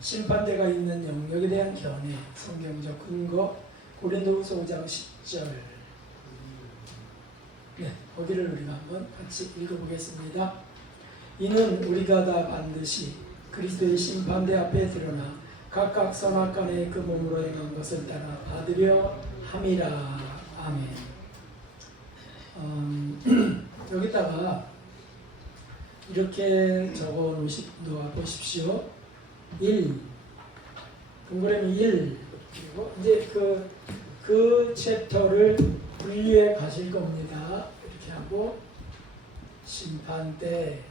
심판대가 있는 영역에 대한 견해, 성경적 근거, 고린도후서 5장 10절. 네, 거기를 우리가 한번 같이 읽어보겠습니다. 이는 우리가 다 반드시 그리스도의 심판대 앞에 드러나 각각 선악간에 그 몸으로 행한 것을 따라 받으려 함이라. 아멘. 여기다가 이렇게 적어 놓아 보십시오. 1, 동그라미 1. 그리고 이제 그 챕터를 분류해 가실 겁니다. 이렇게 하고 심판대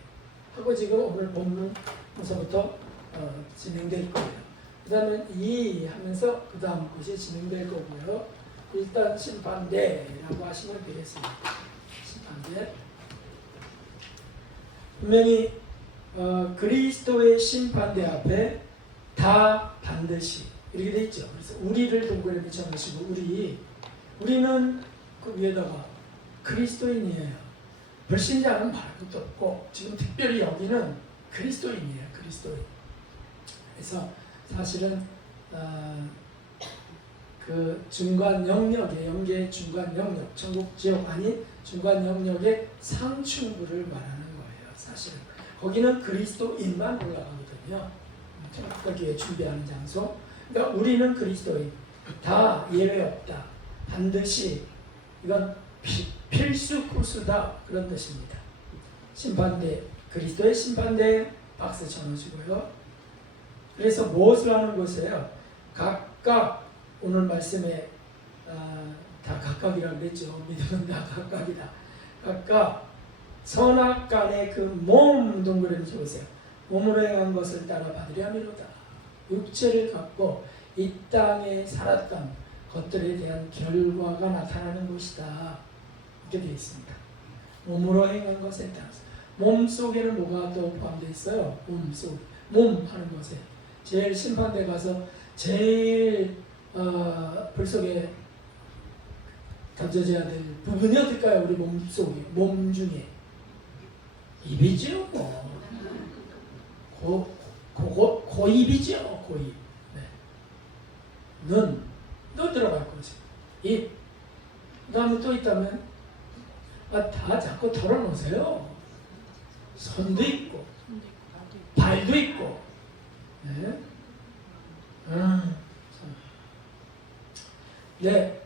하고 지금 오늘 본문서부터 진행될 거예요. 그 다음에 2 하면서 그 다음 것이 진행될 거고요. 일단 심판대라고 하시면 되겠습니다. 심판대. 분명히 그리스도의 심판대 앞에 다 반드시 이렇게 돼 있죠. 그래서 우리를 동그라미 쳐놓으시고 우리는 그 위에다가 그리스도인이에요. 불신자는 말할 것도 없고 지금 특별히 여기는 그리스도인이에요. 그리스도인. 그래서 사실은 그 중간 영역의 영계의 중간 영역, 천국 지역 아닌 중간 영역의 상층부를 말하는 거예요. 사실은 거기는 그리스도인만 올라가거든요. 거기에 준비하는 장소. 그러니까 우리는 그리스도인, 다 예외 없다. 반드시 이건 필수 코스다 그런 뜻입니다. 심판대, 그리스도의 심판대 박스 쳐놓으시고요. 그래서 무엇을 하는 것이에요? 각각 오늘 말씀에 다 각각이라고 그랬죠. 믿음은 다 각각이다. 각각 선악간의 그 몸 동그라미 쳐보세요. 몸으로 행한 것을 따라 받으려 함이로다. 육체를 갖고 이 땅에 살았던 것들에 대한 결과가 나타나는 것이다. 이렇게 되어 있습니다. 몸으로 행한 것에 따라서 몸 속에는 뭐가 또 포함되어 있어요? 몸 하는 것에 제일 심판대 가서 제일 불 속에 던져져야 될 부분이 어딜까요? 우리 몸 속에, 몸 중에 입이죠. 고입이죠. 고입. 네. 눈도 들어갈 거죠. 입. 그 다음에 또 있다면 다 자꾸 털어놓으세요. 손도 있고 발도 있고. 네. 네,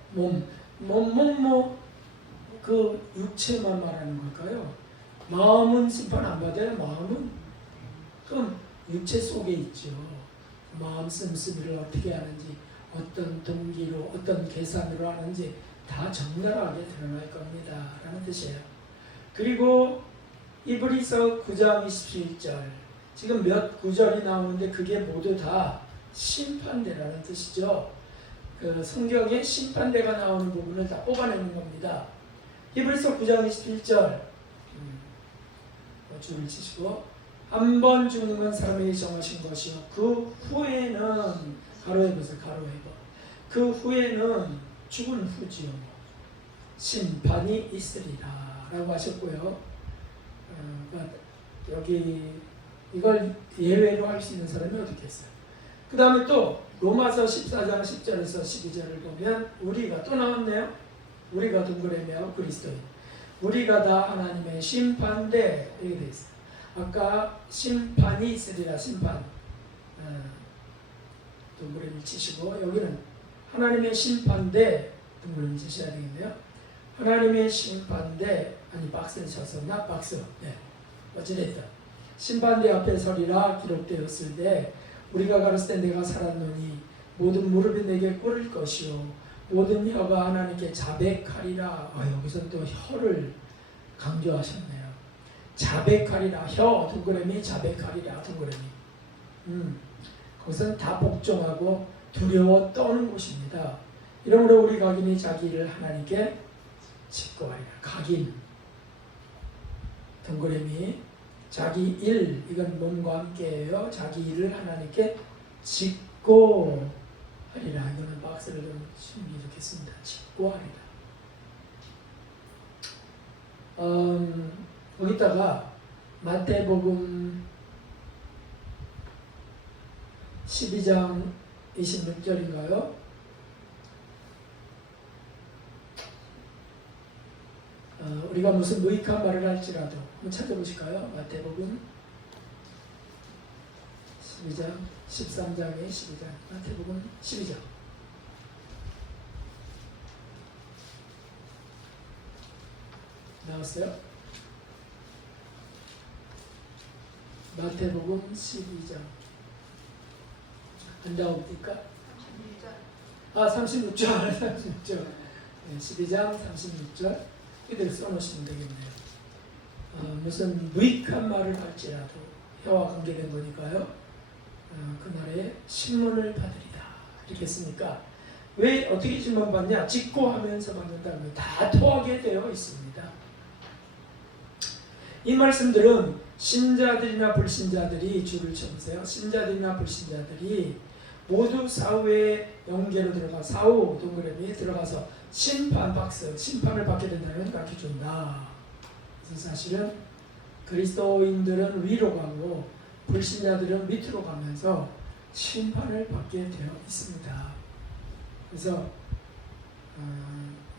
그 육체만 말하는 걸까요? 마음은 심판 안 받아요. 마음은 그럼 육체 속에 있죠. 마음 씀씀이를 어떻게 하는지, 어떤 동기로, 어떤 계산으로 하는지 다 적나라하게 드러날 겁니다. 라는 뜻이에요. 그리고 이브리서 9장 27절. 지금 몇 구절이 나오는데 그게 모두 다 심판대라는 뜻이죠. 그 성경에 심판대가 나오는 부분을 다 뽑아내는 겁니다. 히브리서 9장 27절 줄을 치시고 한 번 죽는 사람에게 정하신 것이요 그 후에는 가로해보세요. 가로해보. 그 후에는 죽은 후지요 심판이 있으리라 라고 하셨고요. 여기 이걸 예외로 할 수 있는 사람이 어디 있겠어요? 그 다음에 또 로마서 14장 10절에서 12절을 보면 우리가 또 나왔네요. 우리가 동그라미하고 그리스도인. 우리가 다 하나님의 심판대 이렇게 되어 있어요. 아까 심판이 있으리라 심판 동그라미 치시고 여기는 하나님의 심판대 동그라미 치셔야 되겠네요. 하나님의 심판대 아니 박스를 쳤었나? 박스. 네. 어찌됐든 심판대 앞에 서리라 기록되었을 때 우리가 가로되 내가 살았노니 모든 무릎이 내게 꿇을 것이요 모든 혀가 하나님께 자백하리라. 여기서 또 혀를 강조하셨네요. 자백하리라. 혀 동그라미 자백하리라 동그라미. 그것은 다 복종하고 두려워 떠는 곳입니다. 이러므로 우리 각인이 자기 일을 하나님께 직고하리라. 각인 동그라미 자기 일 이건 몸과 함께예요. 자기 일을 하나님께 직고하리라. 이거는 박스를 좀 치면 좋겠습니다. 직고하리라. 거기다가 마태복음 12장 26절인가요? 우리가 무슨 무익한 말을 할지라도 한번 찾아보실까요? 마태복음 12장 13장에 12장 마태복음 12장 나왔어요? 마태복음 12장 안 나옵니까? 36절 36절 12장 36절 이대로 써놓으시면 되겠네요. 무슨 무익한 말을 할지라도 혀와 관계된 거니까요. 그날에 신문을 받으리다 이렇게 했으니까 왜 어떻게 신문 받냐? 직고하면서 받는다면 다 토하게 되어 있습니다. 이 말씀들은 신자들이나 불신자들이 줄을 쳐보세요. 신자들이나 불신자들이 모두 사후의 영계로 들어가 사후 동그라미에 들어가서 심판 박스, 심판을 받게 된다면 가르쳐준다. 그래서 사실은 그리스도인들은 위로 가고 불신자들은 밑으로 가면서 심판을 받게 되어 있습니다. 그래서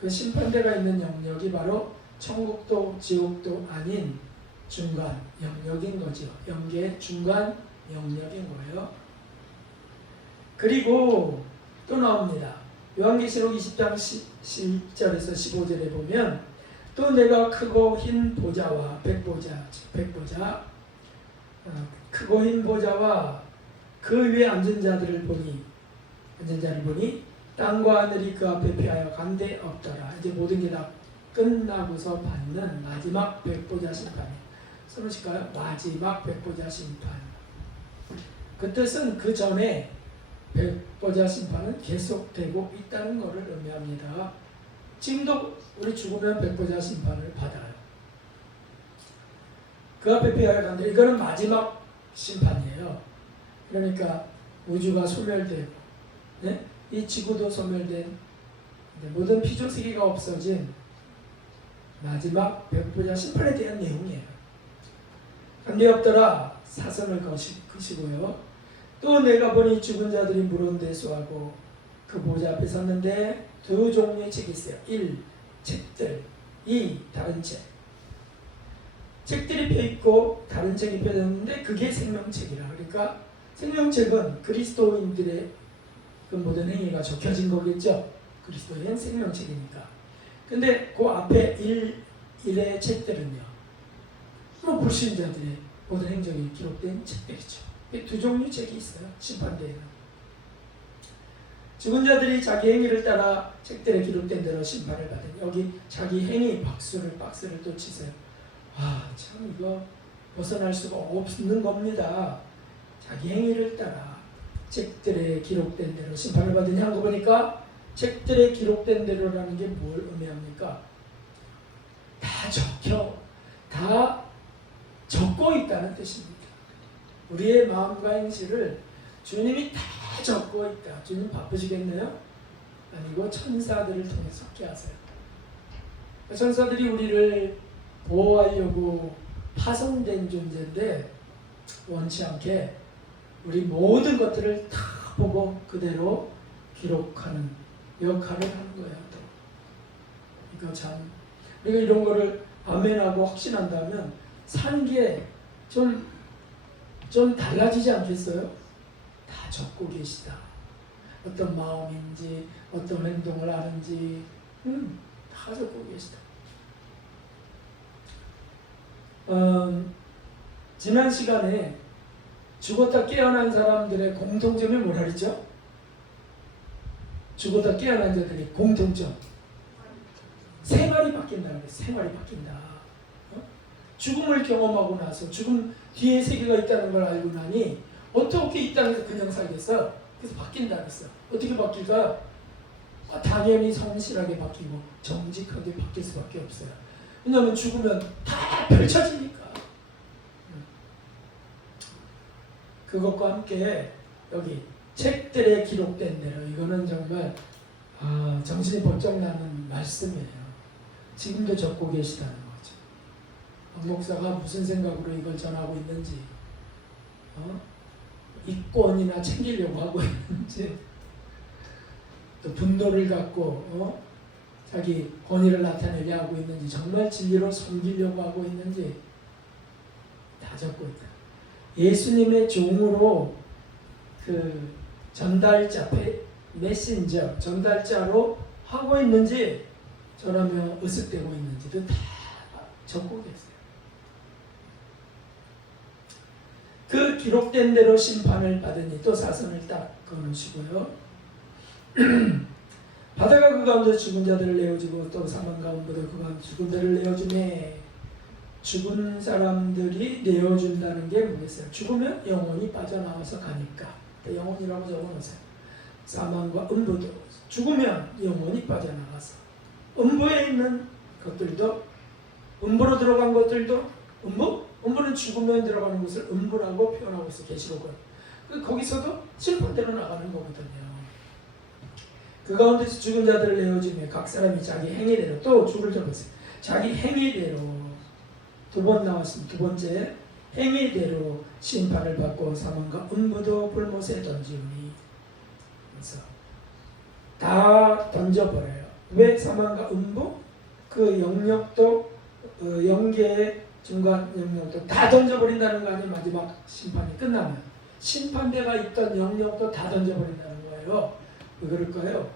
그 심판대가 있는 영역이 바로 천국도 지옥도 아닌 중간 영역인 거죠. 영계의 중간 영역인 거예요. 그리고 또 나옵니다. 요한계시록 20장 10절에서 15절에 보면 또 내가 크고 흰 보좌와 백보좌 크고 흰 보좌와 그 위에 앉은 자를 보니 땅과 하늘이 그 앞에 피하여 간데 없더라. 이제 모든 게 다 끝나고서 받는 마지막 백보좌 심판이에요. 써놓으실까요? 마지막 백보좌 심판. 그 뜻은 그 전에 백보좌 심판은 계속되고 있다는 것을 의미합니다. 지금도 우리 죽으면 백보좌 심판을 받아요. 그 앞에 피하여 간데 이거는 마지막 심판이에요. 그러니까 우주가 소멸되고 네? 이 지구도 소멸된 모든 피조세계가 없어진 마지막 백보좌 심판에 대한 내용이에요. 관계 없더라 사선을 거시고요. 또 내가 보니 죽은 자들이 물온데 수하고 그 보좌 앞에 섰는데 두 종류의 책이 있어요. 1. 책들 2. 다른 책. 책들이 펴있고 다른 책이 펴졌는데 그게 생명책이라. 그러니까 생명책은 그리스도인들의 그 모든 행위가 적혀진 거겠죠. 그리스도인 생명책이니까. 근데 그 앞에 1의 책들은요. 불신자들의 모든 행적이 기록된 책들이죠. 두 종류 책이 있어요. 심판대에는. 죽은 자들이 자기 행위를 따라 책들에 기록된 대로 심판을 받은. 여기 자기 행위 박스를 또 치세요. 참 이거 벗어날 수가 없는 겁니다. 자기 행위를 따라 책들에 기록된 대로 심판을 받으니 한 거 보니까 책들에 기록된 대로라는 게 뭘 의미합니까? 다 적고 있다는 뜻입니다. 우리의 마음과 행실을 주님이 다 적고 있다. 주님 바쁘시겠네요? 아니고 천사들을 통해서 적게 하세요. 천사들이 우리를 보호하려고 파송된 존재인데 원치 않게 우리 모든 것들을 다 보고 그대로 기록하는 역할을 하는 거예요. 그러니까 참 우리가 이런 거를 아멘하고 확신한다면 사는 게 좀 달라지지 않겠어요? 다 적고 계시다. 어떤 마음인지 어떤 행동을 하는지 다 적고 계시다. 지난 시간에 죽었다 깨어난 사람들의 공통점이 뭐라 그랬죠? 죽었다 깨어난 자들의 공통점. 생활이 바뀐다 그랬어요. 생활이 바뀐다. 죽음을 경험하고 나서 죽음 뒤에 세계가 있다는 걸 알고 나니 어떻게 이 땅에서 그냥 살겠어? 그래서 바뀐다 그랬어. 어떻게 바뀔까? 당연히 성실하게 바뀌고 정직하게 바뀔 수밖에 없어요. 왜냐하면 죽으면 다 펼쳐지니까. 그것과 함께 여기 책들에 기록된 대로 이거는 정말 정신이 번쩍 나는 말씀이에요. 지금도 적고 계시다는 거죠. 박 목사가 무슨 생각으로 이걸 전하고 있는지 이권이나 챙기려고 하고 있는지, 또 분노를 갖고 자기 권위를 나타내려 하고 있는지, 정말 진리로 섬기려고 하고 있는지 다 적고 있다. 예수님의 종으로 그 전달자, 메신저, 전달자로 하고 있는지, 저라면 으쓱대고 있는지도 다 적고 계세요. 그 기록된 대로 심판을 받으니, 또 사선을 딱 그어놓으시고요. 바다가 그 가운데 죽은 자들을 내어주고 또 사망 가운데도 그 가운데 죽은 자를 내어주네. 죽은 사람들이 내어준다는 게 뭐겠어요? 죽으면 영혼이 빠져나와서 가니까 영혼이라고 적어놓으세요. 사망과 음부도 죽으면 영혼이 빠져나가서, 음부에 있는 것들도, 음부로 들어간 것들도, 음부는 죽으면 들어가는 것을 음부라고 표현하고 있어요. 계시록은. 거기서도 심판대로 나가는 거거든요. 그 가운데서 죽은 자들을 내어주며 각 사람이 자기 행위대로, 또 줄을 접었어요. 자기 행위대로, 두 번 나왔습니다. 두 번째, 행위대로 심판을 받고 사망과 음부도 불못에 던지우니. 그래서 다 던져버려요. 왜 사망과 음부? 그 영역도, 영계의 중간 영역도 다 던져버린다는 거 아니에요? 마지막 심판이 끝나면 심판대가 있던 영역도 다 던져버린다는 거예요. 왜 그럴까요?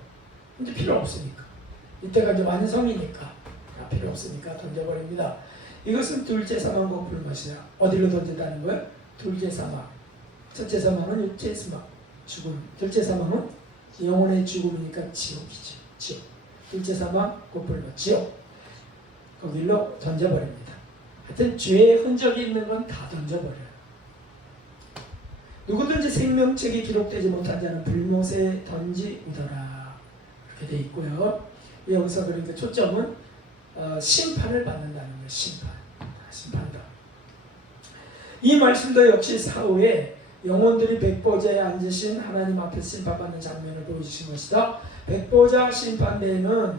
이제 필요 없으니까. 이때가 이제 완성이니까. 다 필요 없으니까 던져버립니다. 이것은 둘째 사망과 불못이야. 어디로 던진다는 거예요? 둘째 사망. 첫째 사망은 육체 사망, 죽음. 둘째 사망은 영혼의 죽음이니까 지옥이죠. 지옥. 둘째 사망, 불못, 지옥. 거길로 던져버립니다. 하여튼 죄의 흔적이 있는 건 다 던져버려요. 누구든지 생명책이 기록되지 못한 자는 불못에 던지우더라. 이렇게 돼 있고요. 여기서 그러니까 초점은 심판을 받는다는 거예요. 심판다. 이 말씀도 역시 사후에 영혼들이 백보자에 앉으신 하나님 앞에 심판받는 장면을 보여주신 것이다. 백보자 심판대는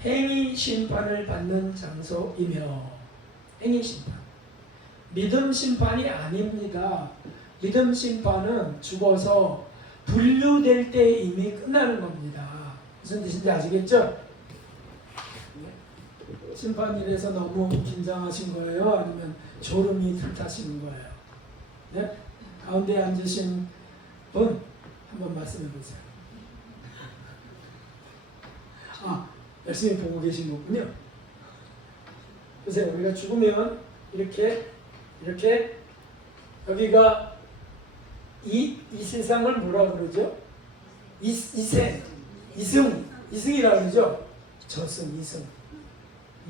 행위 심판을 받는 장소이며, 행위 심판, 믿음 심판이 아닙니다. 믿음 심판은 죽어서 분류될 때 이미 끝나는 겁니다. 무슨 뜻인지 아시겠죠? 심판일에서 너무 긴장하신 거예요? 아니면 졸음이 들타시는 거예요? 네? 가운데 앉으신 분 한번 말씀해 보세요. 열심히 보고 계신 거군요. 보세요. 우리가 죽으면 이렇게 여기가 이 세상을 뭐라 그러죠? 이승이라고 그러죠? 저승, 이승.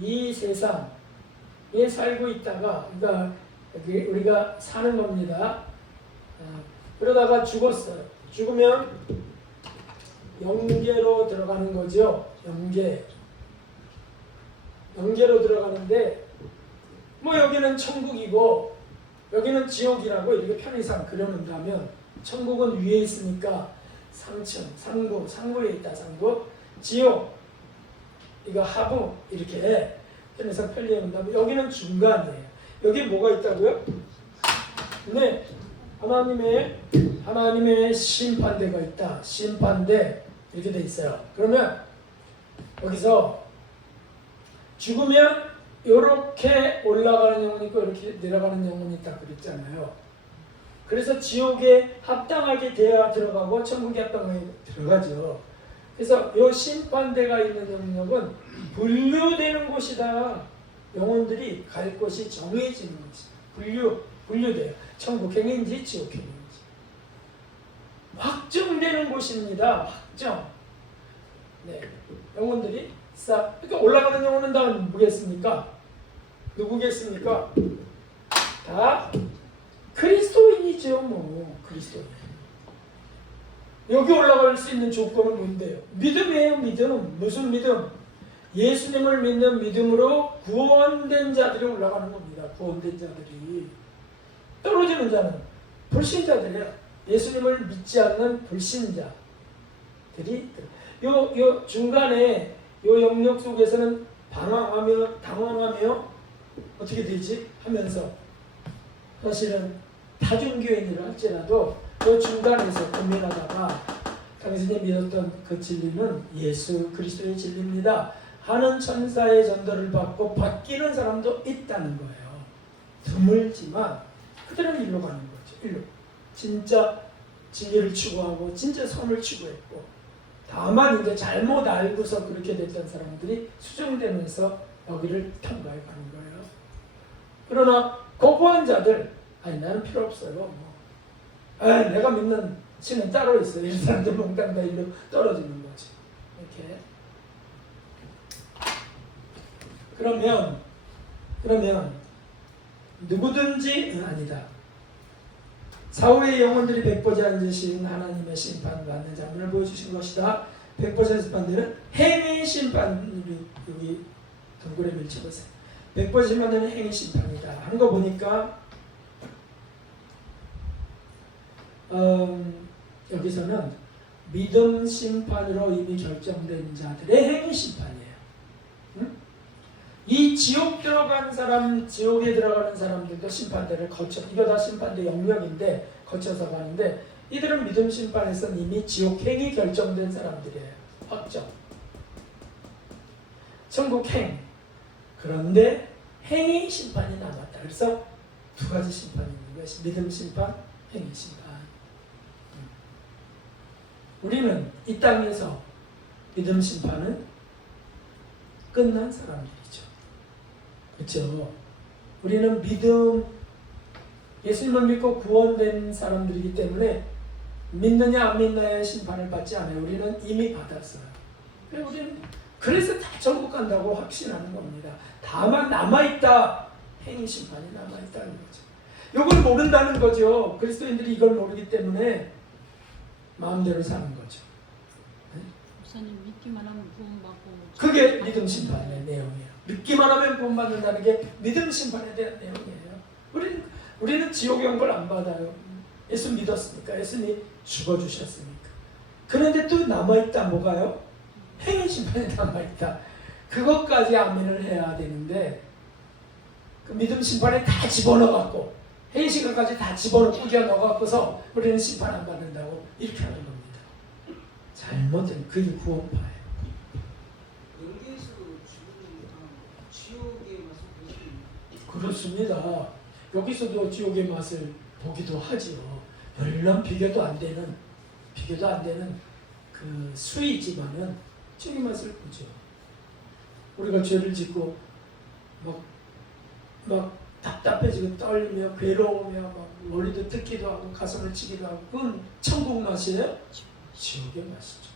이 세상에 살고 있다가, 그러니까 우리가 사는 겁니다. 그러다가 죽었어요. 죽으면 영계로 들어가는 거죠. 영계로 들어가는데, 뭐 여기는 천국이고 여기는 지옥이라고 이렇게 편의상 그려놓는다면, 천국은 위에 있으니까 상층, 상부에 있다, 상부. 지옥, 이거 하부, 이렇게 편의상 편리해놓는다면, 여기는 중간이에요. 여기 뭐가 있다고요? 네, 하나님의 심판대가 있다. 심판대, 이렇게 돼 있어요. 그러면 여기서 죽으면 이렇게 올라가는 영혼이 있고 이렇게 내려가는 영혼이 있다 그랬잖아요. 그래서 지옥에 합당하게 되어야 들어가고 천국에 합당하게 들어가죠. 그래서 이 심판대가 있는 영역은 분류되는 곳이다. 영혼들이 갈 곳이 정해지는 곳이다. 분류돼요. 천국행인지 지옥행인지 확정되는 곳입니다. 확정. 네, 영혼들이 그러니까 올라가는 영혼은 다 누구겠습니까? 다 그리스도인이죠. 뭐 그리스도인. 여기 올라갈 수 있는 조건은 뭔데요? 믿음이에요. 믿음. 무슨 믿음? 예수님을 믿는 믿음으로 구원된 자들이 올라가는 겁니다. 구원된 자들이. 떨어지는 자는 불신자들이에요. 예수님을 믿지 않는 불신자들이. 요 중간에 요 영역 속에서는 당황하며 어떻게 되지? 하면서 사실은 다중교인이라 할지라도 그 중간에서 고민하다가 당신이 믿었던 그 진리는 예수 그리스도의 진리입니다 하는 천사의 전도를 받고 바뀌는 사람도 있다는 거예요. 드물지만 그들은 일로 가는 거죠. 일로. 진짜 진리를 추구하고 진짜 선을 추구했고, 다만 이제 잘못 알고서 그렇게 됐던 사람들이 수정되면서 여기를 통과해 가는 거예요. 그러나 거부한 자들, 아니 나는 필요 없어요. 뭐. 내가 믿는 신은 따로 있어요. 이런 사람들 몽땅 다 일로 떨어지는 거지. 이렇게. 그러면 누구든지 아니다. 사후의 영혼들이 백보지 앉으신 하나님의 심판받는 장면을 보여주신 것이다. 백보자 심판되는 행위 심판, 여기 동그라미 밀쳐보세요. 백보자 심판되는 행위 심판이다 하는 거 보니까 여기서는 믿음 심판으로 이미 결정된 자들의 행위 심판이에요. 응? 이 지옥 들어간 사람, 지옥에 들어가는 사람들도 심판대를 거쳐, 이거 다 심판대 영역인데 거쳐서 가는데, 이들은 믿음 심판에서 이미 지옥 행이 결정된 사람들이에요. 확정. 천국 행. 그런데 행위 심판이 남았다. 그래서 두 가지 심판이 있는 것이 믿음 심판, 행위 심판. 우리는 이 땅에서 믿음 심판은 끝난 사람들이죠. 그렇죠? 우리는 믿음, 예수님을 믿고 구원된 사람들이기 때문에 믿느냐 안 믿느냐의 심판을 받지 않아요. 우리는 이미 받았어요. 우리는 그래서 다 천국 간다고 확신하는 겁니다. 다만 남아있다. 행위 심판이 남아있다는 거죠. 이걸 모른다는 거죠. 그리스도인들이 이걸 모르기 때문에 마음대로 사는 거죠. 목사님, 믿기만 하면 구원받고. 그게 믿음 심판의 내용이에요. 믿기만 하면 구원받는다는 게 믿음 심판에 대한 내용이에요. 우리는 지옥의 영벌 안 받아요. 예수 믿었으니까. 예수님이 죽어주셨으니까. 그런데 또 남아있다. 뭐가요? 행위 심판에 남아있다. 그것까지 아멘을 해야 되는데, 그 믿음 심판에 다 집어넣어갖고 행위 심판까지 다 집어넣고 꾸겨 넣어갖고서 우리는 심판 안 받는다고 이렇게 하는 겁니다. 잘못된 그게 구원파예요. 영계에서도 지옥의 맛을 볼 수 있는. 그렇습니다. 여기서도 지옥의 맛을 보기도 하지요. 별로 비교도 안 되는 그 수이지만은 지옥의 맛을 보죠. 우리가 죄를 짓고 막 답답해지고 떨리며 괴로우며 막 머리도 뜯기도 하고 가슴을 치기도 하고, 그건 천국 맛이에요? 지옥의 맛이죠.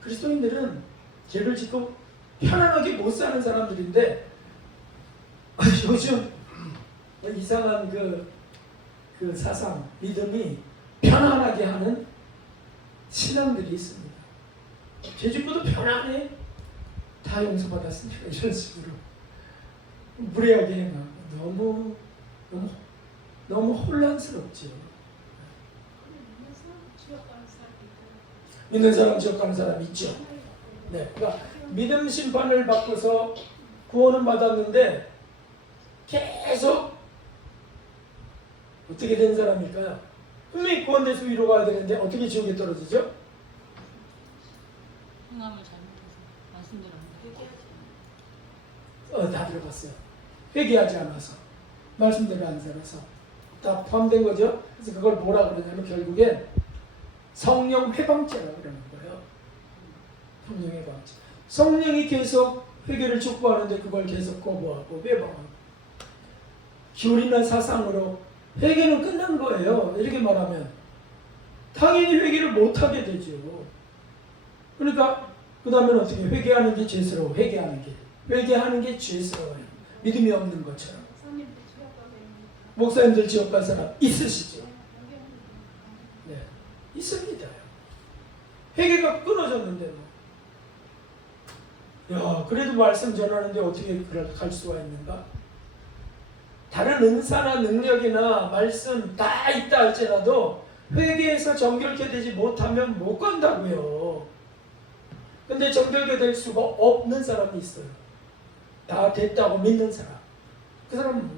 그리스도인들은 죄를 짓고 편안하게 못 사는 사람들인데, 요즘 이상한 그 사상, 믿음이 편안하게 하는 신앙들이 있습니다. 죄 짓고도 편안해. 다 용서받았으니까 이런 식으로 무례하게 해가고 너무 혼란스럽죠. 믿는 사람 지옥 가는 사람 있죠. 네, 그러니까 믿음 심판을 받고서 구원은 받았는데 계속 어떻게 된 사람일까요? 분명히 구원돼서 위로 가야 되는데 어떻게 지옥에 떨어지죠? 행함을 잘못해서 말씀대로 다 들어갔어요. 회개하지 않아서, 말씀대로 안 살아서 다 포함된 거죠. 그래서 그걸 뭐라 그러냐면 결국엔 성령 회방죄라고 그러는 거예요. 성령 회방죄. 성령이 계속 회개를 촉구하는데 그걸 계속 거부하고 외방하고 기울이는 사상으로 회개는 끝난 거예요. 이렇게 말하면 당연히 회개를 못하게 되죠. 그러니까 그 다음에는 어떻게 회개하는 게 죄스러워. 회개하는 게 죄스러워요. 믿음이 없는 것처럼. 목사님들 지옥 갈 사람 있으시죠? 네, 있습니다. 회개가 끊어졌는데 야, 그래도 말씀 전하는데 어떻게 갈 수가 있는가? 다른 은사나 능력이나 말씀 다 있다 할지라도 회개에서 정결케 되지 못하면 못 간다고요. 근데 정결케 될 수가 없는 사람이 있어요. 다 됐다고 믿는 사람. 그 사람은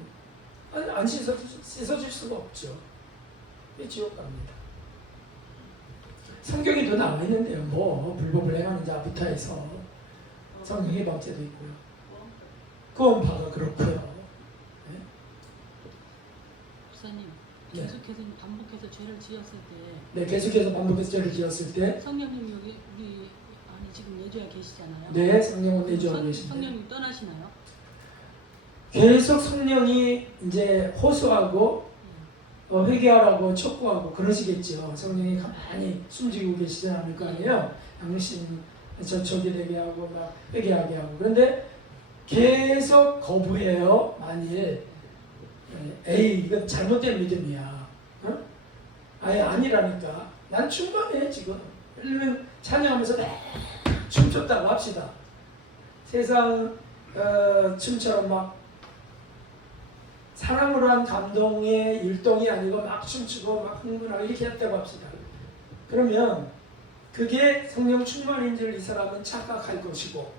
안 씻어질 수가 없죠. 지옥 갑니다. 성경에도 나와 있는데요. 뭐 불법을 행하는 자부터 해서 성령의 번째도 있고요. 구원파가 그렇고요. 네? 목사님 네. 계속해서 반복해서 죄를 지었을 때 네, 계속해서 반복해서 죄를 지었을 때 성령님이 여기 우리 안에 지금 내주에 계시잖아요. 네, 성령은 내주하고 계신데 성령님 떠나시나요? 계속 성령이 이제 호소하고 회개하라고 촉구하고 그러시겠죠. 성령이 가만히 숨지고 계시지 않을 거 아니에요. 당신 저촉이 되게 하고 막 회개하게 하고. 그런데 계속 거부해요. 만일 에이 이건 잘못된 믿음이야. 어? 아예 아니라니까. 난 충분해 지금. 예를 들면 찬양하면서 춤췄다고 합시다. 세상 춤처럼 막 사랑으로 한 감동의 율동이 아니고 막 춤추고 막 흥분하고 이렇게 했다고 합시다. 그러면 그게 성령 충만인 줄 이 사람은 착각할 것이고,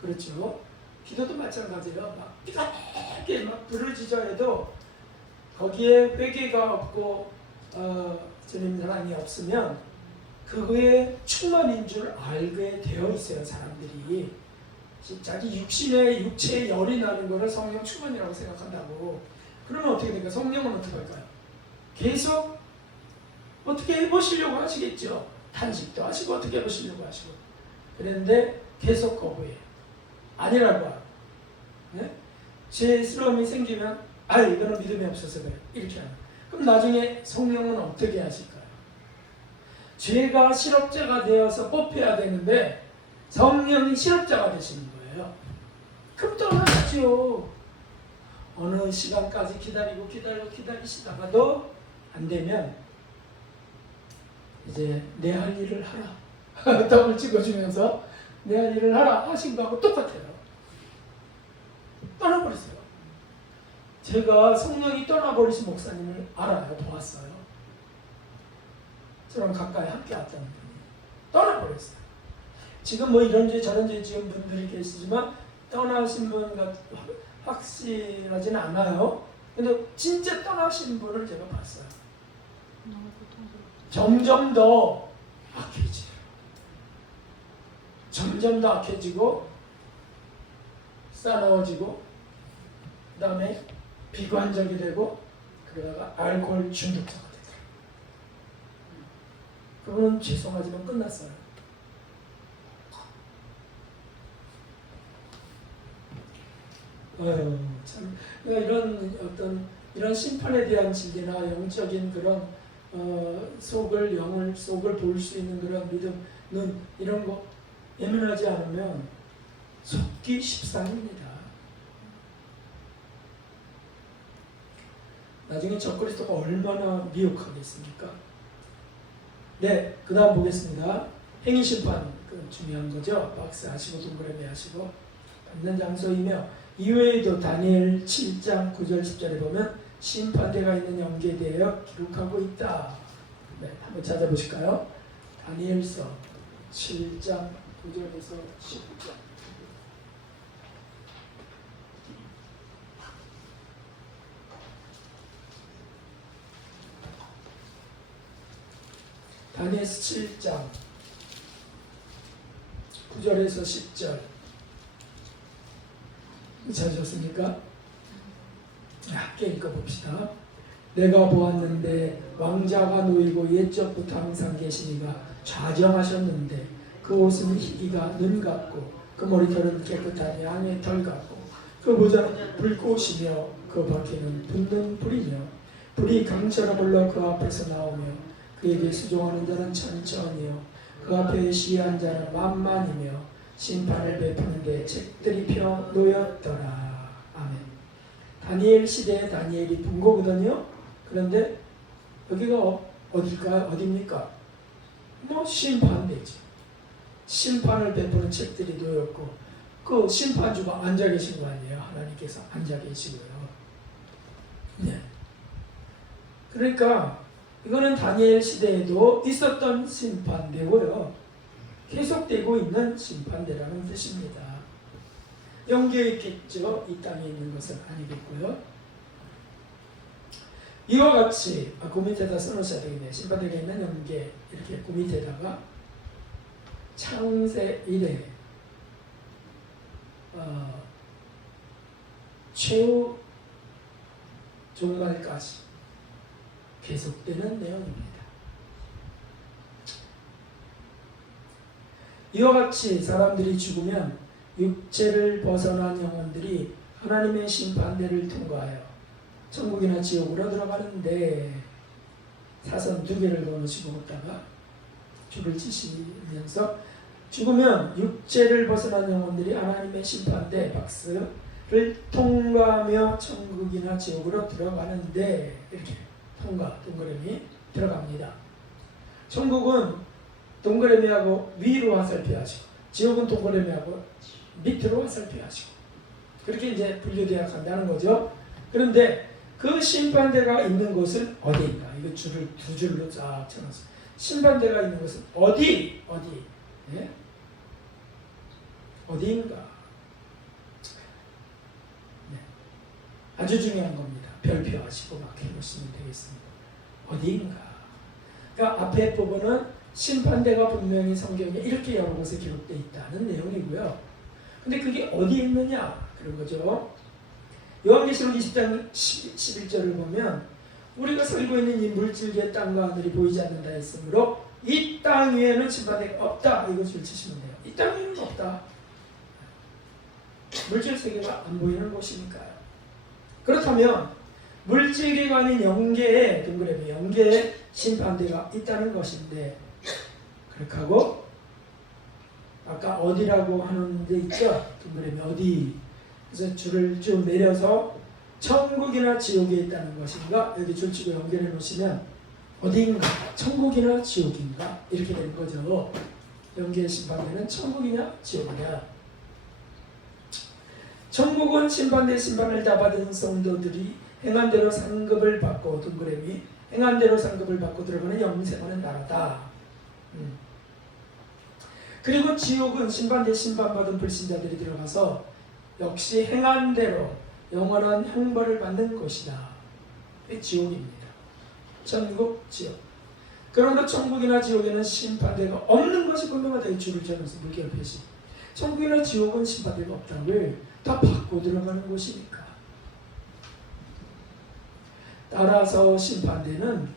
그렇죠? 기도도 마찬가지예요. 막 이렇게 막 부르짖어 해도 거기에 회개가 없고 주님 사랑이 없으면 그거에 충만인 줄 알게 되어 있어요. 사람들이 자기 육체의 열이 나는 거를 성령 충만이라고 생각한다고. 그러면 어떻게 될까요? 성령은 어떻게 할까요? 계속 어떻게 해보시려고 하시겠죠. 단식도 하시고 어떻게 해보시려고 하시고. 그런데 계속 거부해요. 아니라고 하고. 네? 죄스러움이 생기면 이거는 믿음이 없어서 그래. 이렇게 하는. 그럼 나중에 성령은 어떻게 하실까요? 죄가 실업자가 되어서 뽑혀야 되는데 성령이 실업자가 되시는 거예요. 그럼 떠나시죠. 어느 시간까지 기다리시다가도 안 되면 이제 내 할 일을 하라. 떡을 찍어주면서 내 할 일을 하라 하신 거하고 똑같아요. 떠나버리세요. 제가 성령이 떠나버리신 목사님을 알아요. 보았어요. 저랑 가까이 함께 왔던 분이 떠나버렸어요. 지금 뭐 이런 죄 저런 죄 지은 분들이 계시지만 떠나신 분 확실하지는 않아요. 근데 진짜 떠나신 분을 제가 봤어요. 너무 고통스럽죠. 점점 더 악해지고 점점 더 악해지고 싸나워지고 그 다음에 비관적이 되고 그러다가 알코올 중독자가 되더라고요. 그분은 죄송하지만 끝났어요. 참, 그러니까 이런 심판에 대한 진리나 영적인 그런 영을 속을 볼 수 있는 그런 믿음은 이런 거 예민하지 않으면 속기 십상입니다. 나중에 적그리스도가 얼마나 미혹하겠습니까? 네, 그 다음 보겠습니다. 행위심판, 그 중요한 거죠. 박스 하시고 동그라미 하시고 받는 장소이며 이외에도 다니엘 7장 9절 10절에 보면 심판대가 있는 영계에 대하여 기록하고 있다. 네, 한번 찾아보실까요? 다니엘서 7장 9절에서 10절. 다니엘서 7장 9절에서 10절. 찾으셨습니까? 함께 읽어봅시다. 내가 보았는데 왕자가 놓이고 옛적부터 항상 계시니가 좌정하셨는데 그 옷은 희기가 눈 같고 그 머리털은 깨끗한 양의 털 같고 그 모자는 불꽃이며 그 바퀴는 붙는 불이며 불이 강처럼 흘러 그 앞에서 나오며 그에게 수종하는 자는 천천히요 그 앞에 시위한 자는 만만이며 심판을 베푸는데 책들이 펴 놓였더라. 아멘. 다니엘 시대에 다니엘이 본 거거든요. 그런데 여기가 어디입니까? 뭐 심판대지. 심판을 베푸는 책들이 놓였고 그 심판주가 앉아 계신 거 아니에요. 하나님께서 앉아 계시고요. 네. 그러니까 이거는 다니엘 시대에도 있었던 심판대고요. 계속되고 있는 심판대라는 뜻입니다. 영계에 있겠죠. 이 땅에 있는 것은 아니겠고요. 이와 같이 그 밑에다 써놓으셔야 되겠네요. 심판대가 있는 영계 이렇게 그 밑에다가 창세 이래 최후 종말까지 계속되는 내용입니다. 이와 같이 사람들이 죽으면 육체를 벗어난 영혼들이 하나님의 심판대를 통과하여 천국이나 지옥으로 들어가는데 사선 2개를 넣으시고 먹다가 줄을 치시면서 죽으면 육체를 벗어난 영혼들이 하나님의 심판대 박스를 통과하며 천국이나 지옥으로 들어가는데 이렇게 통과 동그라미 들어갑니다. 천국은 동그라미하고 위로 화살표하시고 지옥은 동그라미하고 밑으로 화살표하시고 그렇게 이제 분류되어 간다는 거죠. 그런데 그 심판대가 있는 곳은 어디인가? 이거 줄을 2줄로 쫙 쳐놨어요. 심판대가 있는 곳은 어디? 예? 어디인가? 네. 아주 중요한 겁니다. 별표하시고 막 해보시면 되겠습니다. 어디인가? 그러니까 앞에 부분은 심판대가 분명히 성경에 이렇게 여러 곳에 기록되어 있다는 내용이고요. 근데 그게 어디 있느냐? 그런 거죠. 요한계시록 20장 11절을 보면 우리가 살고 있는 이 물질계의 땅과 하늘이 보이지 않는다 했으므로 이 땅 위에는 심판대가 없다. 이것을 치시면 돼요. 이 땅 위에는 없다. 물질 세계가 안 보이는 곳이니까요. 그렇다면 물질계가 아닌 영계에 동그라미 영계에 심판대가 있다는 것인데 그렇게 하고 아까 어디라고 하는 데 있죠? 동그라미 어디. 그래서 줄을 쭉 내려서 천국이나 지옥에 있다는 것인가? 여기 줄 치고 연결해 놓으시면 어디인가? 천국이나 지옥인가? 이렇게 되는 거죠. 영계의 심판대는 천국이냐 지옥이냐? 천국은 심판대 심판을 다 받은 성도들이 행한 대로 상급을 받고 동그라미 행한 대로 상급을 받고 들어가는 영생하는 나라다. 그리고 지옥은 심판대 심판받은 불신자들이 들어가서 역시 행한 대로 영원한 형벌을 받는 곳이다. 이 지옥입니다. 천국, 지옥. 그러므로 천국이나 지옥에는 심판대가 없는 것이 분명하다. 줄을 쳐면서 물결 표시. 천국이나 지옥은 심판대가 없다고 다 받고 들어가는 곳이니까. 따라서 심판대는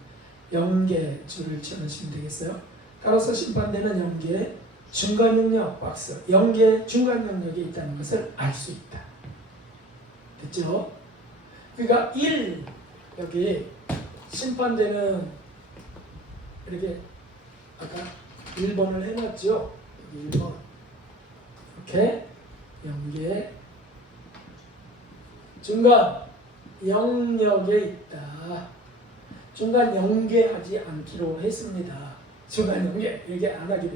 영계 줄을 쳐놓으시면 되겠어요. 따라서 심판대는 영계 중간 영역 박스, 영계 중간 영역에 있다는 것을 알 수 있다. 됐죠? 그러니까 1 여기 심판대는 이렇게 아까 1번을 해놨죠. 여기 1번 이렇게 영계 중간 영역에 있다. 중간 영계하지 않기로 했습니다. 중간 영계 이렇게 안 하기로.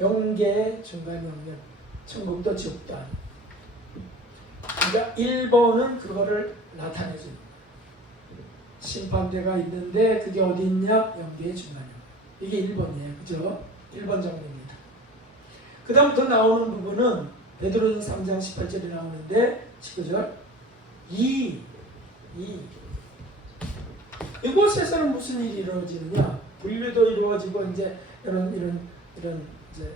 영계 중간 영역 천국도 지옥도 아니고. 그러니까 1번은 그거를 나타내 줍니다. 심판대가 있는데 그게 어디 있냐? 영계의 중간 영역. 이게 1번이에요. 그죠? 1번 정리입니다. 그 다음부터 나오는 부분은 베드로전서 3장 18절에 나오는데 19절 2 이곳에서는 무슨 일이 이루어지느냐? 분류도 이루어지고 이제 이런 이제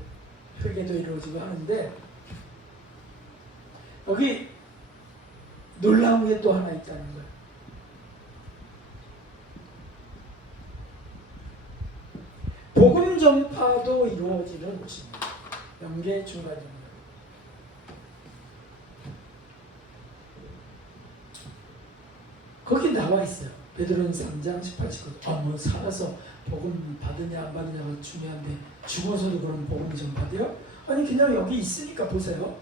회개도 이루어지고 하는데 여기 놀라운 게 또 하나 있다는 거예요. 복음 전파도 이루어지는 곳입니다. 영계 중간 영역. 거기 나와 있어요. 베드로전서 3장 18, 19. 살아서 복음 받으냐 안 받으냐가 중요한데 죽어서도 그런 복음이 전파돼요? 아니 그냥 여기 있으니까 보세요.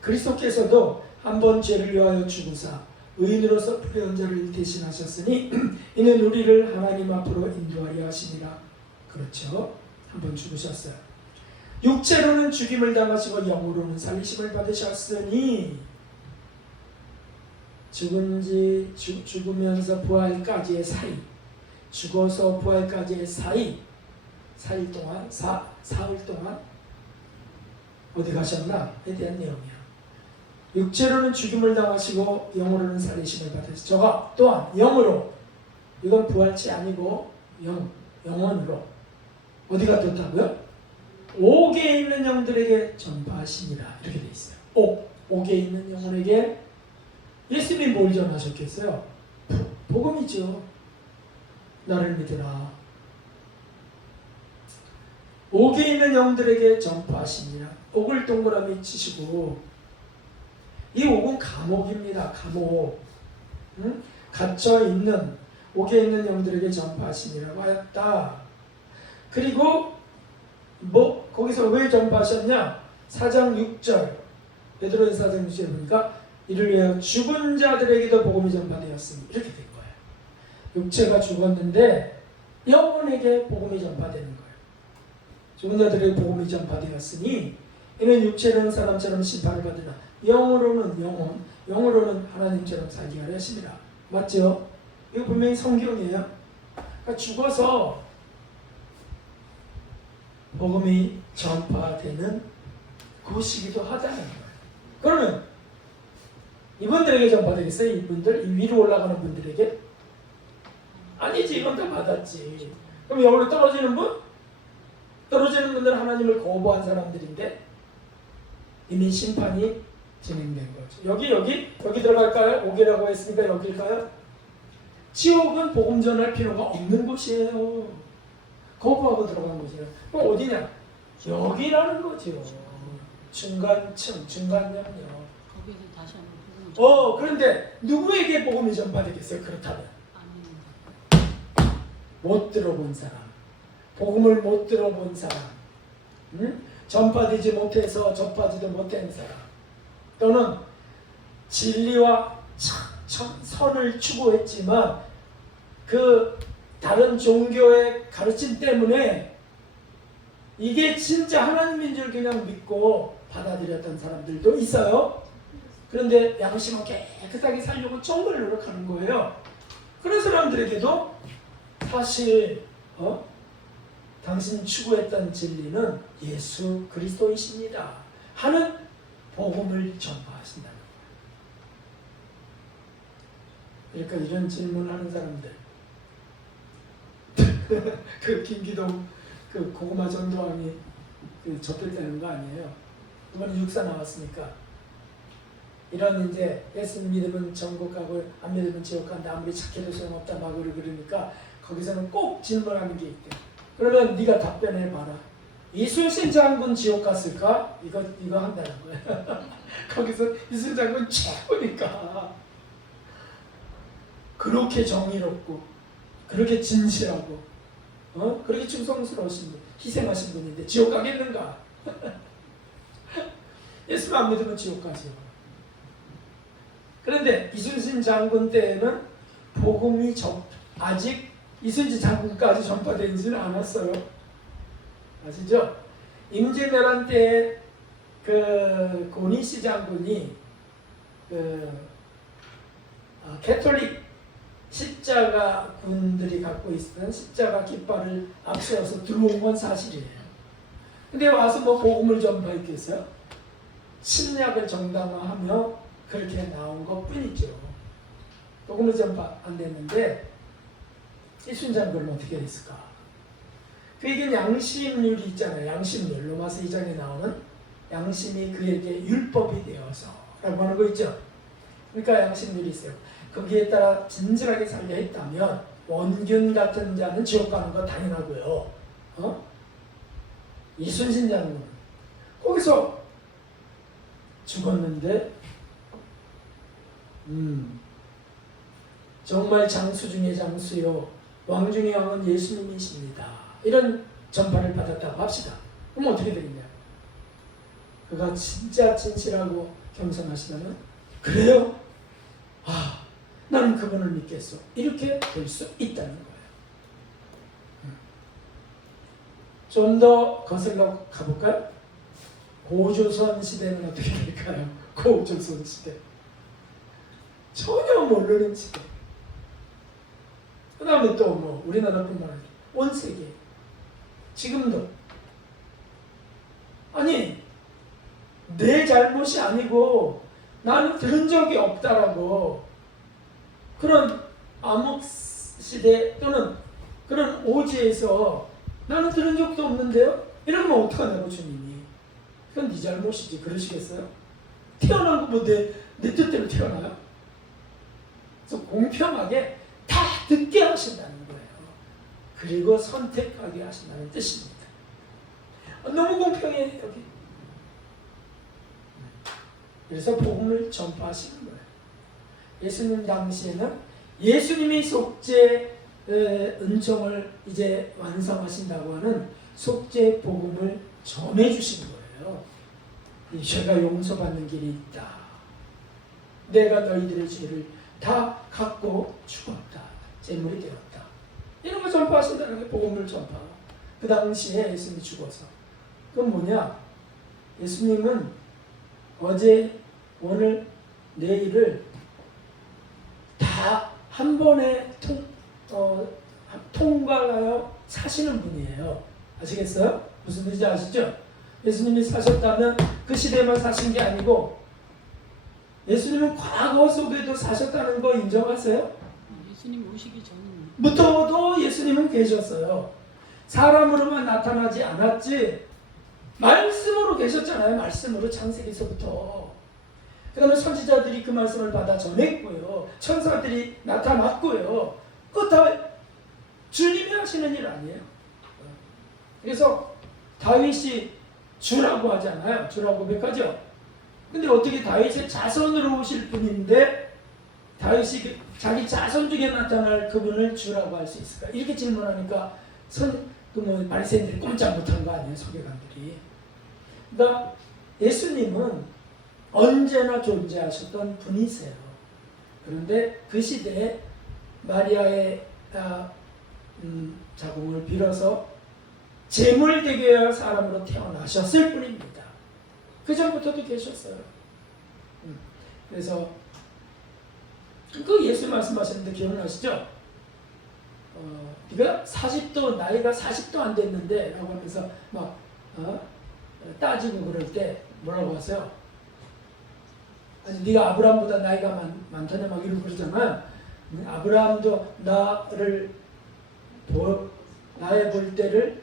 그리스도께서도 한 번 죄를 위하여 죽으사 의인으로서 불의한 자를 대신하셨으니 이는 우리를 하나님 앞으로 인도하려 하시니라. 그렇죠. 한 번 죽으셨어요. 육체로는 죽임을 당하시고 영으로는 살리심을 받으셨으니 죽으면서 부활까지의 사이, 죽어서 부활까지의 사이, 4일 동안, 사흘 동안 어디 가셨나? 에 대한 내용이야. 육체로는 죽임을 당하시고 영으로는 살리심을 받으시고 저가 또한 영으로 이건 부활체 아니고 영원으로 어디가 떴다고요? 옥에 있는 영들에게 전파하시니라 이렇게 돼 있어요. 옥에 있는 영혼에게 예수님이 뭘 전하셨겠어요? 복음이죠. 나를 믿으라. 옥에 있는 영들에게 전파하시니라. 옥을 동그라미 치시고, 이 옥은 감옥입니다. 감옥. 응? 갇혀 있는 옥에 있는 영들에게 전파하시니라고 하였다. 그리고 거기서 왜 전파하셨냐? 4장 6절 베드로전서 4장 6절에 보니까 이를 위하여 죽은 자들에게도 복음이 전파되었으니 이렇게 된 거예요. 육체가 죽었는데 영혼에게 복음이 전파되는 거예요. 죽은 자들에게 복음이 전파되었으니 이는 육체로는 사람처럼 심판을 받으나 영으로는 하나님처럼 살게 하려 하심이라. 맞죠? 이거 분명히 성경이에요. 그러니까 죽어서 복음이 전파되는 곳이기도 하다는 거예요. 그러면 이분들에게 전파되겠어요? 이분들? 이 위로 올라가는 분들에게? 아니지. 이건 다 받았지. 그럼 여기로 떨어지는 분? 떨어지는 분들은 하나님을 거부한 사람들인데 이미 심판이 진행된 거죠. 여기 들어갈까요? 옥이라고 했으니까 여기일까요? 지옥은 복음 전할 필요가 없는 곳이에요. 거부하고 들어간 곳이에요. 그럼 어디냐? 여기라는 거죠. 중간층, 중간영역. 거기에서 다시 한번 복음을 그런데 누구에게 복음이 전파되겠어요? 그렇다면 아닙니다. 못 들어본 사람, 복음을 못 들어본 사람, 전파되지 못해서 접하지도 못한 사람, 또는 진리와 선을 추구했지만 그 다른 종교의 가르침 때문에 이게 진짜 하나님인 줄 그냥 믿고 받아들였던 사람들도 있어요. 그런데 양심은 깨끗하게 살려고 정말 노력하는 거예요. 그런 사람들에게도 사실 당신 추구했던 진리는 예수 그리스도이십니다 하는 복음을 전파하신다는 거예요. 그러니까 이런 질문하는 사람들 그 김기동 그 고구마 전도왕이 접했다는 거 아니에요. 이번에 육사 나왔으니까 이런 이제 예수 믿으면 천국 가고 안 믿으면 지옥 간다. 아무리 착해도 소용없다 막 그러니까 거기서는 꼭 질문하는 게 있대. 그러면 네가 답변해 봐라. 이순신 장군 지옥 갔을까? 이거 한다는 거야. 거기서 이순신 장군 최고니까. 그렇게 정의롭고 그렇게 진실하고 그렇게 충성스러우신 분, 희생하신 분인데 지옥 가겠는가? 예수를 안 믿으면 지옥 가죠. 그런데 이순신 장군 때에는 복음이 아직 이순신 장군까지 전파되지는 않았어요. 아시죠? 임진왜란 때 그 고니시 장군이 캐톨릭 십자가 군들이 갖고 있었던 십자가 깃발을 앞세워서 들어온 건 사실이에요. 근데 와서 뭐 복음을 전파했겠어요? 침략을 정당화하며 그렇게 나온 것 뿐이죠. 복음을 전파 안 됐는데 이순신 장군은 어떻게 됐을까? 그에게 양심률이 있잖아요. 양심률. 로마서 2장에 나오는 양심이 그에게 율법이 되어서 라고 하는 거 있죠. 그러니까 양심률이 있어요. 거기에 따라 진실하게 살려 했다면 원균 같은 자는 지옥 가는 거 당연하고요. 이순신 장군 거기서 죽었는데 정말 장수 중에 장수요 왕 중에 왕은 예수님이십니다. 이런 전파를 받았다고 합시다. 그럼 어떻게 되겠냐? 그가 진짜 진실하고 겸손하시다면 그래요? 나는 그분을 믿겠어. 이렇게 될 수 있다는 거예요. 좀 더 거슬러 가볼까요? 고조선 시대는 어떻게 될까요? 고조선 시대. 전혀 모르는 시대. 그 다음에 또 뭐 우리나라뿐만 아니라 온 세계. 지금도. 아니 내 잘못이 아니고 나는 들은 적이 없다라고 그런 암흑 시대 또는 그런 오지에서 나는 들은 적도 없는데요? 이러면 어떡하냐고 주님이. 그건 네 잘못이지. 그러시겠어요? 태어난 거 뭐 내 뜻대로 태어나요? 그래서 공평하게 다 듣게 하신다는 거예요. 그리고 선택하게 하신다는 뜻입니다. 너무 공평해 여기. 그래서 복음을 전파하시는 거예요. 예수님 당시에는 예수님이 속죄 은총을 이제 완성하신다고 하는 속죄 복음을 전해주신 거예요. 이 죄가 용서받는 길이 있다. 내가 너희들의 죄를 다 갖고 죽었다. 제물이 되었다. 이런 거 전파하신다는 게 복음을 전파. 그 당시에 예수님이 죽어서. 그건 뭐냐? 예수님은 어제, 오늘, 내일을 다 한 번에 통과하여 사시는 분이에요. 아시겠어요? 무슨 뜻인지 아시죠? 예수님이 사셨다면 그 시대만 사신 게 아니고 예수님은 과거 속에도 사셨다는 거 인정하세요? 예수님 오시기 전입니다. 부터도 예수님은 계셨어요. 사람으로만 나타나지 않았지 말씀으로 계셨잖아요. 말씀으로 창세기서부터. 그 다음에 선지자들이 그 말씀을 받아 전했고요. 천사들이 나타났고요. 그거 다 주님이 하시는 일 아니에요. 그래서 다윗이 주라고 하잖아요. 주라고 고백하죠. 근데 어떻게 다윗의 자손으로 오실 분인데 다윗이 자기 자손 중에 나타날 그분을 주라고 할 수 있을까? 이렇게 질문하니까 바리새인들이 꼼짝 못한 거 아니에요. 서기관들이. 그러니까 예수님은 언제나 존재하셨던 분이세요. 그런데 그 시대에 마리아의 자궁을 빌어서 제물되게 할 사람으로 태어나셨을 뿐입니다. 그 전부터도 계셨어요. 그래서 그 예수 말씀하셨는데 기억나시죠? 네가 40도 나이가 40도 안 됐는데 라고 하면서 막 따지고 그럴 때 뭐라고 하세요? 아니 네가 아브라함보다 나이가 많다냐 막 이러고 그러잖아요. 아브라함도 나의 볼 때를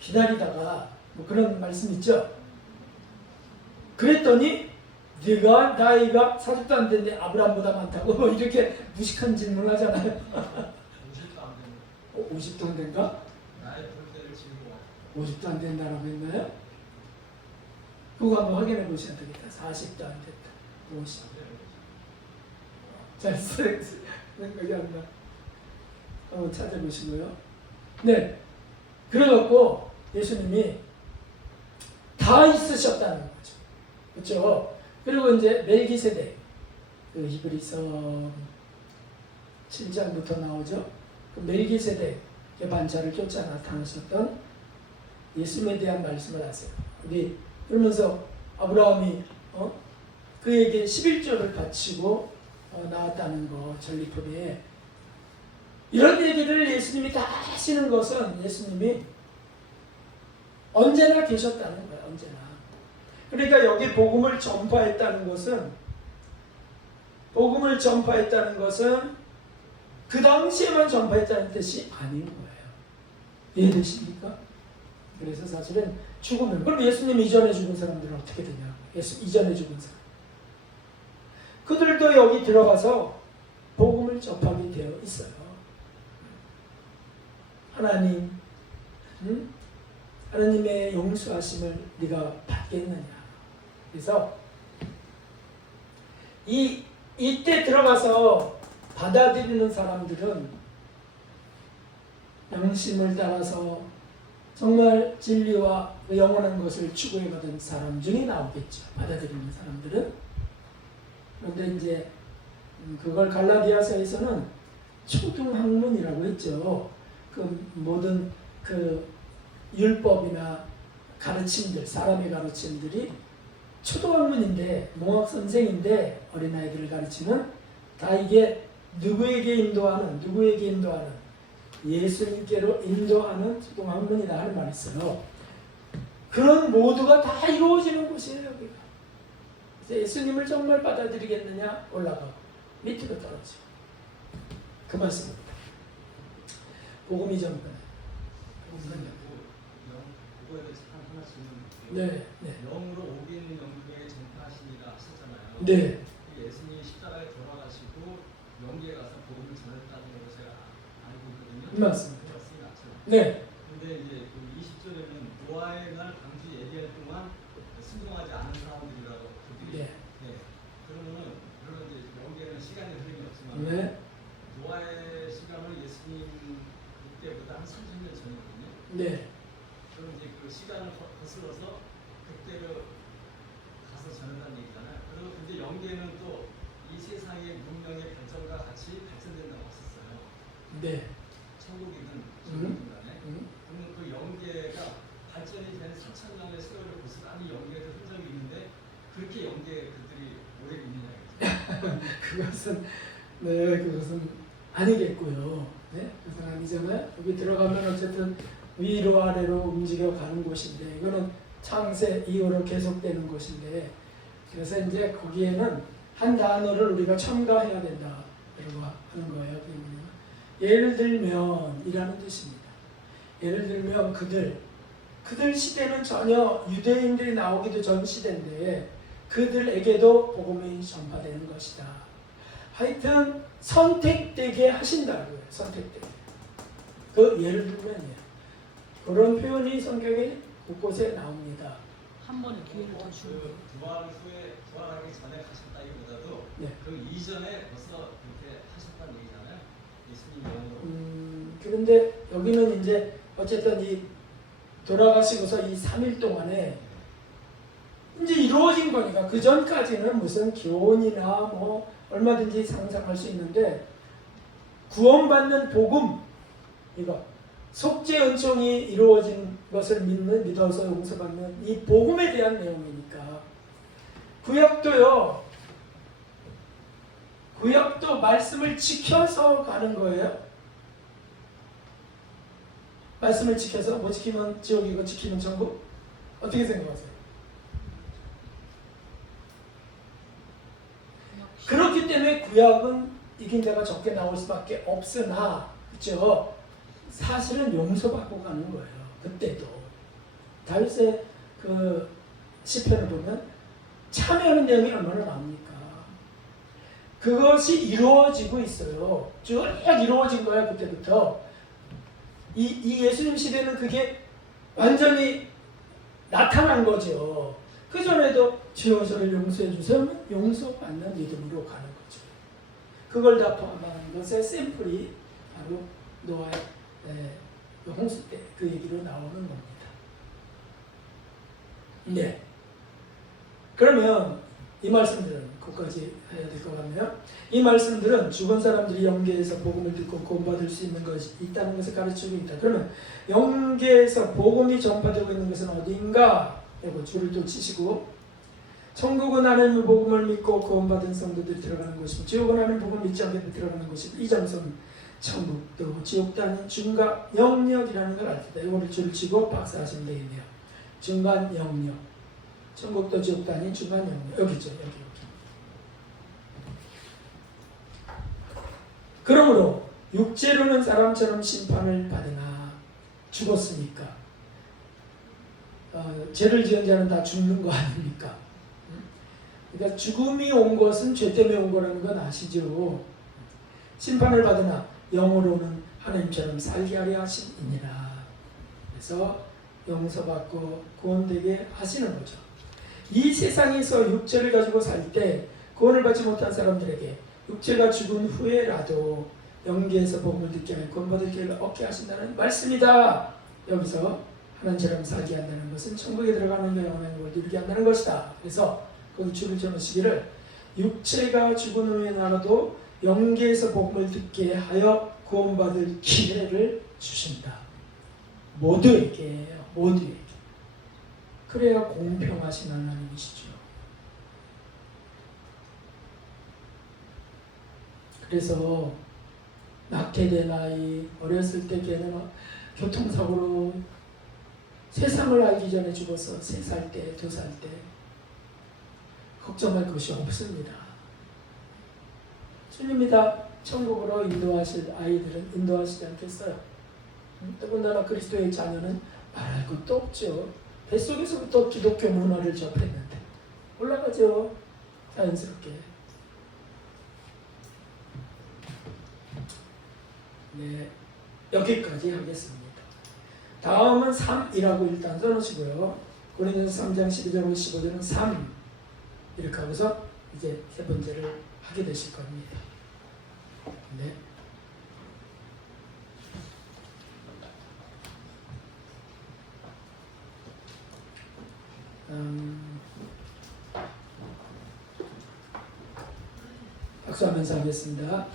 기다리다가 뭐 그런 말씀 있죠. 그랬더니 네가 나이가 40도 안 됐는데 아브라함보다 많다고 뭐 이렇게 무식한 질문을 하잖아요. 50도 안 되는 50도 안 된가? 나의 볼 때를 지고 50도 안 된다라고 했나요? 그거 한번 확인해 보셔야 되겠다. 40도 안 됐다. 50. 잘 생각이 안 나. 한번 찾아보시고요. 네. 그래갖고 예수님이 다 있으셨다는 거죠. 그렇죠? 그리고 이제 멜기세덱, 그 히브리서 7장부터 나오죠. 그 멜기세덱의 반차를 쫓아 나타나셨던 예수님에 대한 말씀을 하세요. 우리 그러면서 아브라함이 그에게 11조를 바치고 나왔다는 거 전리토리에 이런 얘기를 예수님이 다 하시는 것은 예수님이 언제나 계셨다는 거예요. 언제나. 그러니까 여기 복음을 전파했다는 것은 그 당시에만 전파했다는 뜻이 아닌 거예요. 이해되십니까? 그래서 사실은 죽으면 그럼 예수님 이전에 죽은 사람들은 어떻게 되냐? 예수 이전에 죽은 사람. 그들도 여기 들어가서 복음을 접하게 되어 있어요. 하나님의 용서하심을 네가 받겠느냐? 그래서 이때 들어가서 받아들이는 사람들은 양심을 따라서 정말 진리와 영원한 것을 추구해가던 사람 중에 나오겠죠. 받아들이는 사람들은. 그런데 이제 그걸 갈라디아서에서는 초등학문이라고 했죠. 그 모든 그 율법이나 가르침들, 사람의 가르침들이 초등학문인데, 농학 선생인데 어린아이들을 가르치는 다 이게 누구에게 인도하는 예수님께로 인도하는 초등학문이다 하는 말이 있어요. 그런 모두가 다 이루어지는 곳이에요. 여기가. 그래서 예수님을 정말 받아들이겠느냐 올라가고 밑으로 떨어지고 그 말씀입니다. 복음이 전파돼. 복음이 그거에 대해서 하나 질문. 네, 네, 영으로 오긴 영계에 전파하시니라 하셨잖아요. 네, 예수님이 십자가에 돌아가시고 영계에 가서 복음을 전했다는 걸 제가 알고 있거든요. 맞습니다. 말씀이 맞죠. 네, 근데 이제 그 20절에는 노아의 날 방주 예리할 동안 순종하지 않은 사람들이라고 그들이. 네, 네. 그러면은 물론 이제 영계는 시간이 흐름이 없지만 네, 노아의 시간은 예수님 그때보다 한 30년 전이거든요. 네, 그럼 이제 그 시간을 거슬러서 그때로 가서 전한다는 얘기잖아요. 그리고 근데 영계는 또 이 세상의 문명의 발전과 같이 발전된다고 했었어요. 네. 천국이든 지옥이든 간에. 음. 그러면 그 영계가 발전이 된 4,000년의 세월을 고스란히 영계에도 흔적이 있는데 그렇게 영계에 그들이 오래 있느냐 그것은 네, 그것은 아니겠고요. 네, 그것은 아니잖아요. 여기 들어가면 어쨌든 위로 아래로 움직여 가는 곳인데 이거는 창세 이후로 계속되는 곳인데 그래서 이제 거기에는 한 단어를 우리가 첨가해야 된다 이러고 하는 거예요. 예를 들면 이라는 뜻입니다. 예를 들면 그들 시대는 전혀 유대인들이 나오기도 전 시대인데 그들에게도 복음이 전파되는 것이다. 하여튼 선택되게 하신다고요. 선택되게. 그 예를 들면요. 그런 표현이 성경에 곳곳에 나옵니다. 한 번에 기회를 더 주는 거예요. 부활 후에 부활하기 전에 하셨다기보다도 네. 그 이전에 벌써 그렇게 하셨다는 얘기잖아요. 예수님 영으로. 그런데 여기는 이제 어쨌든 이 돌아가시고서 이 3일 동안에 이제 이루어진 거니까 그 전까지는 무슨 교훈이나 뭐 얼마든지 상상할 수 있는데 구원받는 복음 이거 속죄 은총이 이루어진 것을 믿어서 용서받는 이 복음에 대한 내용이니까 구약도 말씀을 지켜서 가는 거예요. 말씀을 지켜서 뭐 지키면 지옥이고 지키면 천국? 어떻게 생각하세요? 그렇기 때문에 구약은 이긴 자가 적게 나올 수밖에 없으나 그렇죠? 사실은 용서받고 가는 거예요. 그때도 다윗의 그 시편을 보면 참여하는 내용이 얼마나 많습니까? 그것이 이루어지고 있어요. 쭉 이루어진 거야 그때부터. 이 예수님 시대는 그게 완전히 나타난 거죠. 그 전에도 주여 저를 용서해 주세요. 용서받는 믿음으로 가는 거죠. 그걸 다 포함하는 것의 샘플이 바로 노아의 홍수 때 그 얘기로 나오는 겁니다. 네. 그러면 이 말씀들은 그것까지 해야 될 것 같네요. 이 말씀들은 죽은 사람들이 영계에서 복음을 듣고 구원받을 수 있는 것이 있다는 것을 가르치고 있다. 그러면 영계에서 복음이 전파되고 있는 것은 어디인가? 이거 줄을 또 치시고 천국은 하나님의 복음을 믿고 구원받은 성도들이 들어가는 곳이고 지옥은 하나님의 복음을 믿지 않게 들어가는 곳이고 이 장소는 천국도 지옥도 아닌 중간 영역이라는 걸 알겠다. 이거를 줄을 치고 박사하시면 되겠네요. 중간 영역. 천국도 지옥도 아닌 중간 영역. 여기죠. 여기. 그러므로 육체로는 사람처럼 심판을 받으나 죽었으니까 죄를 지은 자는 다 죽는 거 아닙니까? 그러니까 죽음이 온 것은 죄 때문에 온 거라는 건 아시죠? 심판을 받으나 영으로는 하나님처럼 살게 하려 하심이니라. 그래서 용서받고 구원되게 하시는 거죠. 이 세상에서 육체를 가지고 살 때 구원을 받지 못한 사람들에게 육체가 죽은 후에라도 영계에서 복음을 듣게 하면 구원받을 기회를 얻게 하신다는 말씀이다. 여기서 하나님처럼 살게 한다는 것은 천국에 들어가는 영원한 걸 누리게 한다는 것이다. 그래서 거기 줄을 쳐놓으시기를 육체가 죽은 후에라도 영계에서 복음을 듣게 하여 구원받을 기회를 주신다. 모두에게. 그래야 공평하신 하나님이시죠. 그래서 낙태된 아이 어렸을 때 걔는 교통사고로 세상을 알기 전에 죽어서 3살 때, 2살 때 걱정할 것이 없습니다. 주님이 다 천국으로 인도하실 아이들은 인도하시지 않겠어요? 더군다나 그리스도의 자녀는 말할 것도 없죠. 뱃속에서부터 기독교 문화를 접했는데 올라가죠. 자연스럽게. 네, 여기까지 하겠습니다. 다음은 3이라고 일단 써놓으시고요. 고린도서 3장 12절로 15절은 3 이렇게 하고서 이제 세 번째를 하게 되실 겁니다. 네. 박수하면서 하겠습니다.